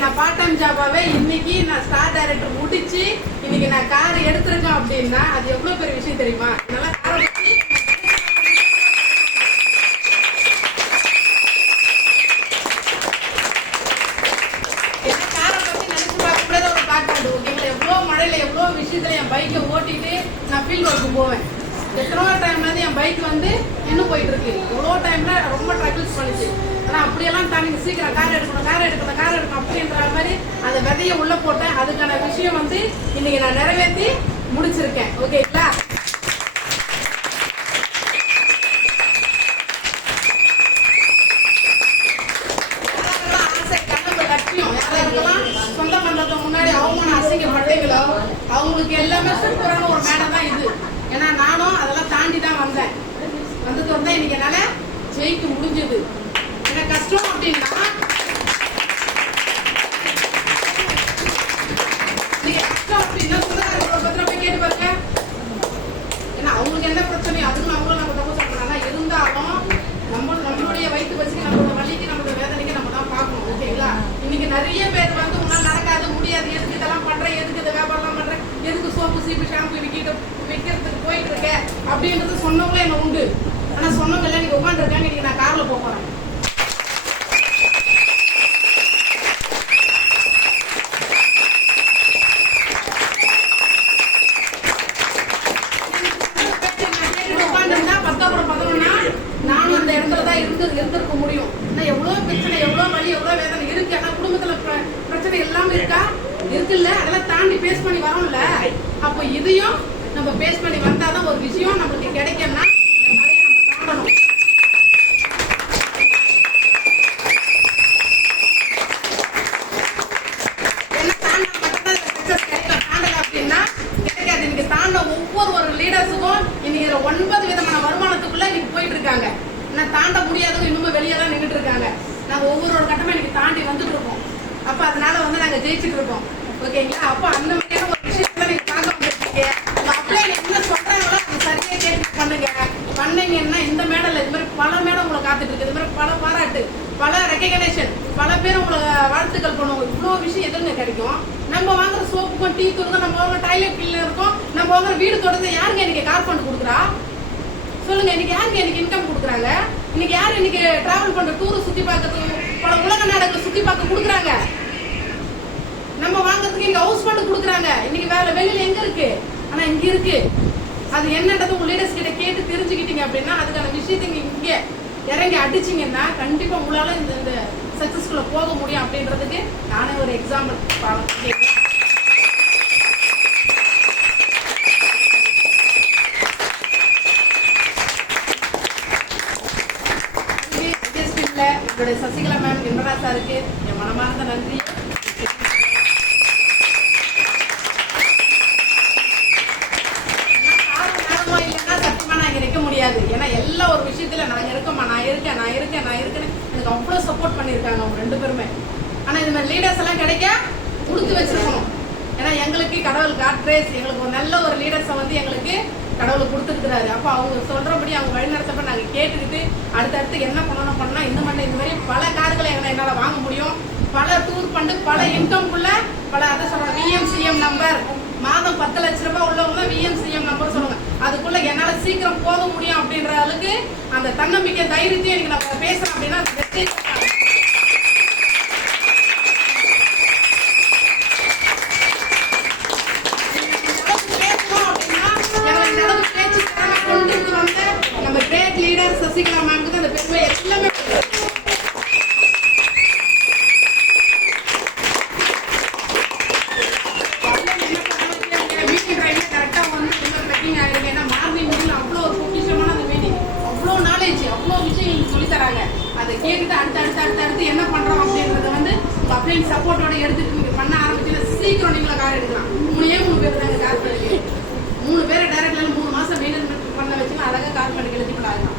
இன்னைக்கு நான் part time ஜாபாவே இன்னைக்கு நான் ஸ்டார் டைரக்டர் முடிச்சு இன்னைக்கு நான் கார் எடுத்திருக்கேன் அப்படின்னா அது எவ்வளவு பெரிய விஷயம் தெரியுமா? நல்லா காரை பத்தி எவ்வளவு விஷயத்துல என் பைக்கை ஓட்டிட்டு நான் ஃபீல்ட் ஒர்க்கு போவேன். எத்தனோ டைம்ல இருந்து என் பைக் வந்து இன்னும் போயிட்டு இருக்கு. எவ்வளோ டைம்ல ரொம்ப ட்ரகிள்ஸ் பண்ணிச்சு. ஆனா அப்படியெல்லாம் தாண்டி சீக்கிரம் கார் எடுக்கணும் அப்படின்ற மாதிரி அந்த விதையை உள்ள போட்டேன். அதுக்கான விஷயம் வந்து இன்னைக்கு நான் நிறைவேற்றி முடிச்சிருக்கேன். ஓகேங்களா? சொந்த பந்தத்தை முன்னாடி அவமான அசிங்கப்பட்டீங்களோ அவங்களுக்கு எல்லாமே சூப்பரான ஒரு மேடம் தான் இது. ஏன்னா நானும் அதெல்லாம் தாண்டி தான் வந்தேன். வந்தது வந்தா இன்னைக்கு என்னால ஜெயிக்க முடிஞ்சது. எனக்கு கஷ்டம் அப்படின்னா சொந்தக்காரங்களோட போய் கேட்டு பாருங்க. ஏன்னா அவங்களுக்கு என்ன பிரச்சனை அதுக்கு அவங்களும் நம்ம தப்பு சொல்றாங்க. இருந்தாலும் நம்மளுடைய வயிற்று பசிக்கு நம்மளோட வலிக்கு நம்மளோட வேதனைக்கு நம்ம தான் பார்க்கணும். ஓகேங்களா? இன்னைக்கு நிறைய பேர் வந்து உன்னால நடக்காது முடியாது, எதுக்கு இதெல்லாம் பண்றேன், எதுக்கு இந்த வியாபாரம் பண்றேன், எதுக்கு சோப்பு சீப்பு ஷாம்பு விற்கிறதுக்கு போயிட்டு இருக்கேன் அப்படின்றது சொன்னவங்களே என்ன உண்டு. ஆனா சொன்னவங்க எல்லாம் நீங்க உட்காந்து இருக்காங்க. இன்னைக்கு நான் கார்ல போறேன். நானும் அந்த இடத்துல தான் இருந்திருக்க முடியும். எவ்வளவு பிரச்சனை, எவ்வளவு வலி, எவ்வளவு வேதனை இருக்கு. ஆனா குடும்பத்துல பிரச்சனை எல்லாமே இருக்கா இருக்குல்ல, அதெல்லாம் தாண்டி பேஸ் பண்ணி வரோம்ல. அப்போ இதையும் நம்ம பேஸ் பண்ணி வந்தாதான் ஒரு விஷயம் நம்மளுக்கு கிடைக்கும்னா அந்த தடையை நம்ம தாண்டணும். என்ன தாண்டா மட்டும்தான் சக்சஸ் கிடைக்கும். தாண்டல அப்படின்னா கிடைக்காது. இன்னைக்கு தாண்ட ஒவ்வொரு லீடர்ஸுக்கும் இன்னைக்கு 9 விதமான வருமானத்துக்குள்ள இன்னைக்கு போயிட்டு இருக்காங்க. நான் தாண்ட முடியாதவங்க இன்னுமே வெளியெல்லாம் நின்றுட்டு இருக்காங்க. நாங்க ஒவ்வொரு கட்டமா இன்னைக்கு தாண்டி வந்துட்டு இருக்கோம். அப்ப அதனால வந்து நாங்க ஜெயிச்சுட்டு இருக்கோம். ஓகேங்களா? அப்ப அந்த மாதிரியான ஒரு விஷயத்துல நீங்க பார்க்க வந்துருக்கீங்க. அப்ளை என்ன சொல்றாங்களோ அது சரியா கேட்டு பண்ணுங்க. பண்ணீங்கன்னா இந்த மேடல் இது மாதிரி பல மேடம் உங்களை காத்துட்டு இருக்கு. இது மாதிரி பல பாராட்டு, பல ரெகக்னேஷன், பல பேர் உங்களை வாழ்த்துக்கள் பண்ணுவோம். இவ்வளவு விஷயம் எதுங்க கிடைக்கும்? நம்ம வாங்குற சோப்புக்கும் டீ தூருக்கும், நம்ம வாங்குற டாய்லெட் கிளீனர் இருக்கும், நம்ம வாங்குற வீடு தொடர்ந்து யாருங்க இன்னைக்கு கார் ஃபண்ட் கொடுக்குறா? சொல்லுங்க. இன்னைக்கு யாருக்கு இன்னைக்கு இன்கம் கொடுக்குறாங்க? இன்னைக்கு யாரு இன்னைக்கு டிராவல் பண்ற டூர் சுத்தி பார்க்கறதுக்கு பல உலக நாடுகளை சுத்தி பார்க்க கொடுக்குறாங்க? நம்ம வாங்குறதுக்கு இங்க ஹவுஸ் ஃபண்ட் கொடுக்குறாங்க. இன்னைக்கு வேற வெளியில எங்க இருக்கு? ஆனா இங்க இருக்கு. அது என்னன்றது உங்க லீடர்ஸ் கிட்ட கேட்டு தெரிஞ்சுக்கிட்டீங்க அப்படின்னா அதுக்கான விஷயத்தை இங்க இறங்கி அடிச்சிங்கன்னா கண்டிப்பா உங்களால இந்த சக்சஸ்ஃபுல்லா போக முடியும் அப்படின்றதுக்கு நானே ஒரு எக்ஸாம்பிள் என்னுடைய சசிகலா மேம் இன்பரா சாருக்கு என் மனமார்ந்த நன்றி. இல்லைன்னா சத்தியமா நான் இங்க நிற்க முடியாது. ஏன்னா எல்லா ஒரு விஷயத்துல நாங்க இருக்கோமா, நான் இருக்கேன்னு எனக்கு அவ்வளவு சப்போர்ட் பண்ணிருக்காங்க அவங்க 2 பேருமே. ஆனா இந்த மாதிரி லீடர்ஸ் எல்லாம் கிடைக்க கொடுத்து வச்சிருக்கணும். ஏன்னா எங்களுக்கு கடவுள் காட்ரேஸ் எங்களுக்கு ஒரு நல்ல ஒரு லீடர்ஸை வந்து எங்களுக்கு கடவுள் கொடுத்துருக்கிறாரு. அப்போ அவங்க சொல்றபடி அவங்க வழிநடத்தப்ப நாங்க கேட்டுக்கிட்டு அடுத்தடுத்து என்ன பண்ணணும் இந்த மாதிரி பல கார்களை என்னால வாங்க முடியும். பல டூர் பண்ணு, பல இன்கம்குள்ள பல அதை சொல்றாங்க விஎம்சிஎம் நம்பர் மாதம் 10 லட்சம் ரூபாய் உள்ளவங்க விஎம்சிஎம் நம்பர் சொல்லுவாங்க. அதுக்குள்ள என்னால சீக்கிரம் போக முடியும் அப்படின்ற அளவுக்கு அந்த தன்னம்பிக்கை தைரியத்தையும் எனக்கு நான் பேசுறேன் அப்படின்னா நம்ம கிரேட் லீடர் சசிகலா மேம்க்கு அந்த பெருமை எல்லாமே மீட்டிங் டைம்ல கரெக்டா வந்து ட்ரெக்கிங் ஆகிருங்க. ஏன்னா மார்னிங் மீட்டிங் அவ்வளோ ஒரு பொக்கிஷமான அந்த மீட்டிங், அவ்வளோ நாலேஜ், அவ்வளோ விஷயம் சொல்லி தராங்க. அதை கேட்டுட்டு அடுத்து என்ன பண்றோம் அப்படின்றத வந்து அப்படின்னு சப்போர்ட்டோட எடுத்துட்டு நீங்க பண்ண ஆரம்பிச்சுன்னா சீக்கிரம் நீங்கள கார் எடுக்கலாம். 3 பேர் தாங்க கார் பண்ணிக்க 3 பேரை டைரக்ட்ல 3 மாசம் மெயின்டைன் பண்ண வச்சுன்னா அழகா கார் பண்ணிக்க எலிஜிபிள் ஆகலாம்.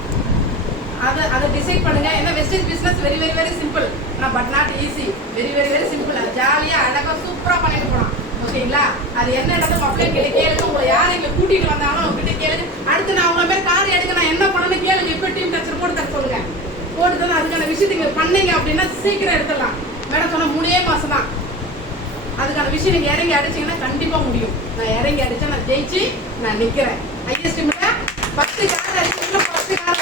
அதை டிசைட் பண்ணுங்க. ஏன்னா wastage business very very very simple, but not easy. Very very very simple. அது ஜாலியா அழகா சூப்பரா பண்ணிட்டு போலாம். ஓகேங்களா? அது என்ன மக்கள் கிட்ட கேளுங்க. உங்களை யாரும் இங்க கூட்டிட்டு வந்தாலும் அவங்ககிட்ட கேளுங்க. அடுத்து நான் உங்களை பேர் கார் எடுக்க நான் என்ன பண்ணணும் கேளுங்க. இப்ப டீம் டச்சர் போட்டு தர சொல்லுங்க. போட்டு அதுக்கான விஷயத்தை பண்ணீங்க அப்படின்னா சீக்கிரம் எடுத்துடலாம். மேடம் சொன்ன 3 மாசம் தான். விஷயம் நீங்க இறங்கி அடிச்சீங்கன்னா கண்டிப்பா முடியும். நான் இறங்கி அடிச்சா நான் ஜெயிச்சு நான் நிக்கிறேன். Highest 10 card அடிச்சீங்கன்னா 10 card